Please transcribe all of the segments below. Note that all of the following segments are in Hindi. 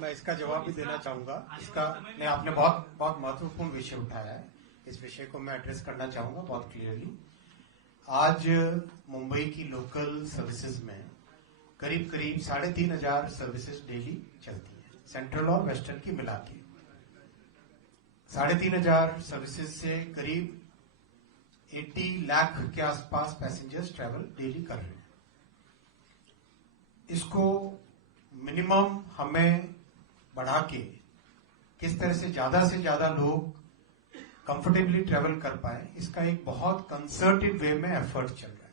मैं इसका जवाब भी देना चाहूंगा। इसका नहीं, आपने बहुत बहुत महत्वपूर्ण विषय उठाया है। इस विषय को मैं एड्रेस करना चाहूंगा बहुत क्लियरली। आज मुंबई की लोकल सर्विसेज में करीब करीब 3,500 सर्विसेज डेली चलती है, सेंट्रल और वेस्टर्न की मिला के। 3,500 सर्विसेज से करीब 80 लाख के आसपास पैसेंजर्स ट्रैवल डेली कर रहे हैं। इसको मिनिमम हमें बढ़ा के किस तरह से ज्यादा लोग कंफर्टेबली ट्रेवल कर पाए, इसका एक बहुत कंसर्टेड वे में एफर्ट चल रहा है।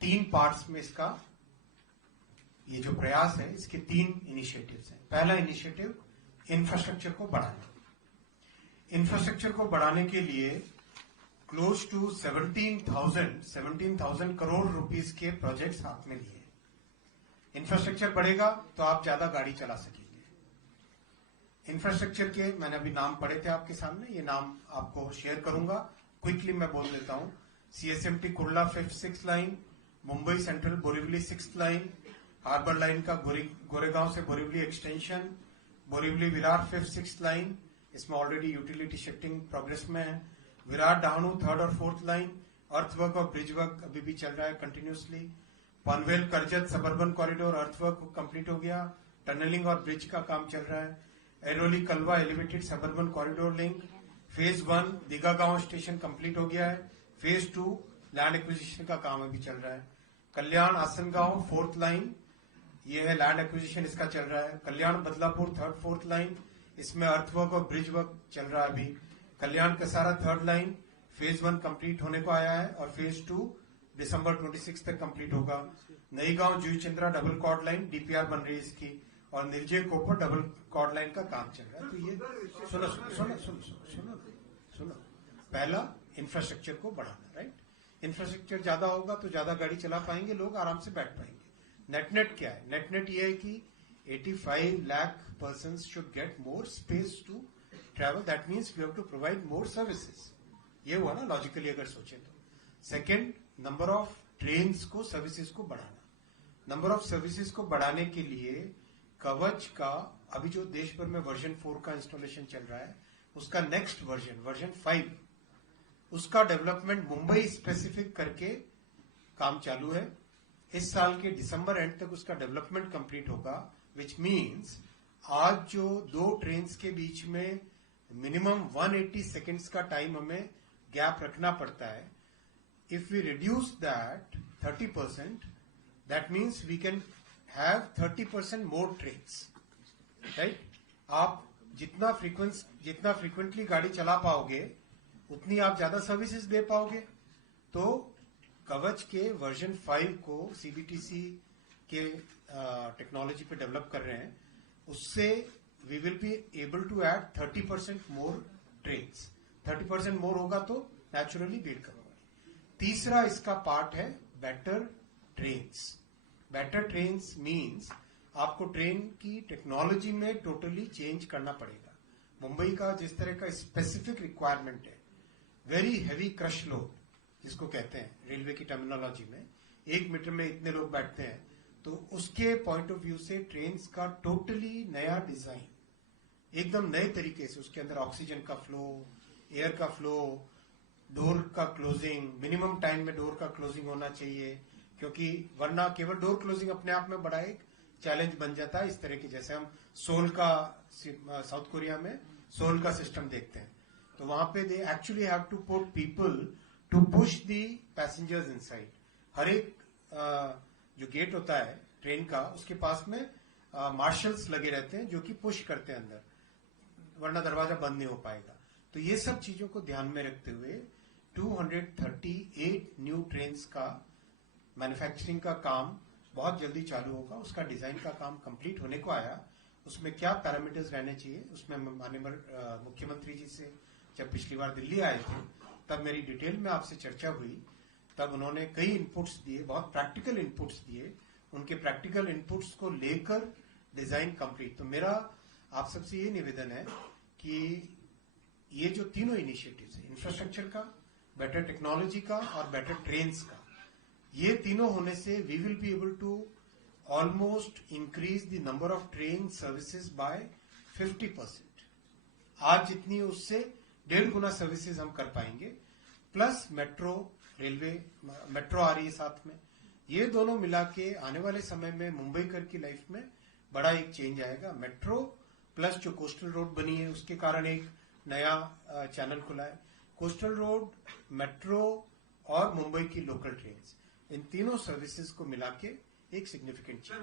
3 पार्ट्स में इसका ये जो प्रयास है, इसके 3 इनिशिएटिव्स हैं। पहला इनिशिएटिव इंफ्रास्ट्रक्चर को बढ़ाना। इंफ्रास्ट्रक्चर को बढ़ाने के लिए क्लोज टू 17,000 करोड़ रुपीस के प्रोजेक्ट्स हाथ में लिए। इंफ्रास्ट्रक्चर बढ़ेगा तो आप ज्यादा गाड़ी चला सकेंगे। इंफ्रास्ट्रक्चर के मैंने अभी नाम पढ़े थे आपके सामने, ये नाम आपको शेयर करूंगा, क्विकली मैं बोल देता हूं। CSMT Kurla 5th-6th line, Mumbai Central Borivali 6th line, Harbour line का गोरेगांव से Borivali extension, Borivali Virar 5th-6th line, इसमें ऑलरेडी यूटिलिटी शिफ्टिंग प्रोग्रेस में है। विरार डाहणू 3rd और 4th लाइन, अर्थवर्क और ब्रिज वर्क अभी भी चल रहा है continuously. Panvel Karjat suburban corridor earthwork complete हो गया, टनलिंग और ब्रिज का काम चल रहा है। Airoli Kalwa elevated suburban corridor link phase 1 Digha Gaon station complete हो गया है। फेज 2 लैंड एक्विजिशन का काम अभी चल रहा है। कल्याण आसनगांव 4th लाइन, ये है लैंड एक्विजिशन, इसका चल रहा है। Kalyan Badlapur 3rd 4th line, इसमें अर्थवर्क और ब्रिज वर्क चल रहा है अभी। Kalyan Kasara 3rd line phase 1 complete होने को आया है और फेज 2 दिसंबर 26 तक कंप्लीट होगा। नई गांव जूचंद्रा डबल कॉर्ड लाइन डीपीआर बन रही है इसकी, और निर्जय कोपर डबल कॉर्ड लाइन का काम चल रहा है। तो ये सुनो, पहला इंफ्रास्ट्रक्चर को बढ़ाना, राइट। इंफ्रास्ट्रक्चर ज्यादा होगा तो ज्यादा गाड़ी चला पाएंगे, लोग आराम से बैठ पाएंगे। नेट क्या है? नेट ये है कि 85 lakh person should get more space to travel. That means we have to provide more services. ये हुआ ना लॉजिकली अगर सोचे तो। सेकेंड, नंबर ऑफ ट्रेन्स को, सर्विसेज को बढ़ाना। नंबर ऑफ सर्विसेज को बढ़ाने के लिए कवच का अभी जो देश भर में वर्जन 4 का इंस्टॉलेशन चल रहा है, उसका नेक्स्ट वर्जन 5, उसका डेवलपमेंट मुंबई स्पेसिफिक करके काम चालू है। इस साल के दिसंबर एंड तक उसका डेवलपमेंट कंप्लीट होगा, विच मीन्स आज जो 2 ट्रेन्स के बीच में मिनिमम 180 सेकेंड्स का टाइम हमें गैप रखना पड़ता है, if we reduce that 30%, that means we can have 30% more trains, right? आप जितना फ्रीक्वेंटली गाड़ी चला पाओगे उतनी आप ज्यादा सर्विसेज दे पाओगे। तो कवच के वर्जन 5 को CBTC के टेक्नोलॉजी पे डेवलप कर रहे हैं, उससे we will be able to add 30% more trains. 30% more होगा तो नेचुरली भीड़ कम। तीसरा इसका पार्ट है better trains. Better trains means आपको ट्रेन की टेक्नोलॉजी में टोटली चेंज करना पड़ेगा। मुंबई का जिस तरह का स्पेसिफिक रिक्वायरमेंट है, वेरी हैवी क्रश लोड जिसको कहते हैं रेलवे की टर्मिनोलॉजी में, 1 मीटर में इतने लोग बैठते हैं, तो उसके पॉइंट ऑफ व्यू से ट्रेन्स का टोटली नया डिजाइन, एकदम नए तरीके से, उसके अंदर ऑक्सीजन का फ्लो, एयर का फ्लो, डोर का क्लोजिंग, मिनिमम टाइम में डोर का क्लोजिंग होना चाहिए, क्योंकि वरना केवल डोर क्लोजिंग अपने आप में बड़ा एक चैलेंज बन जाता है। इस तरह की जैसे हम सोल का, साउथ कोरिया में सोल का सिस्टम देखते हैं, तो वहां पे they actually have to put people to push the passengers inside. हर एक जो गेट होता है ट्रेन का, उसके पास में मार्शल्स लगे रहते हैं जो कि पुश करते हैं अंदर, वरना दरवाजा बंद नहीं हो पाएगा। तो ये सब चीजों को ध्यान में रखते हुए 238 न्यू ट्रेन्स का मैन्युफैक्चरिंग का काम बहुत जल्दी चालू होगा। उसका डिजाइन का काम कंप्लीट होने को आया। उसमें क्या पैरामीटर्स रहने चाहिए, उसमें माननीय मुख्यमंत्री जी से जब पिछली बार दिल्ली आए थे तब मेरी डिटेल में आपसे चर्चा हुई। तब उन्होंने कई इनपुट्स दिए, बहुत प्रैक्टिकल इनपुट्स दिए। उनके प्रैक्टिकल इनपुट्स को लेकर डिजाइन कंप्लीट। तो मेरा आप सबसे ये निवेदन है कि ये जो तीनों इनिशिएटिव्स है, इंफ्रास्ट्रक्चर का, बेटर टेक्नोलॉजी का और बेटर ट्रेन्स का, ये तीनों होने से we will be able to almost increase the number of train services by 50%. आज जितनी उससे 1.5 गुना सर्विसेज हम कर पाएंगे, प्लस मेट्रो रेलवे, मेट्रो आ रही है साथ में. ये दोनों मिला के आने वाले समय में मुंबईकर की लाइफ में बड़ा एक चेंज आएगा. मेट्रो प्लस जो कोस्टल रोड बनी है उसके कारण एक नया चैनल खुला है. कोस्टल रोड, मेट्रो और मुंबई की लोकल ट्रेन, इन तीनों सर्विसेज को मिला के एक सिग्निफिकेंट चेंज.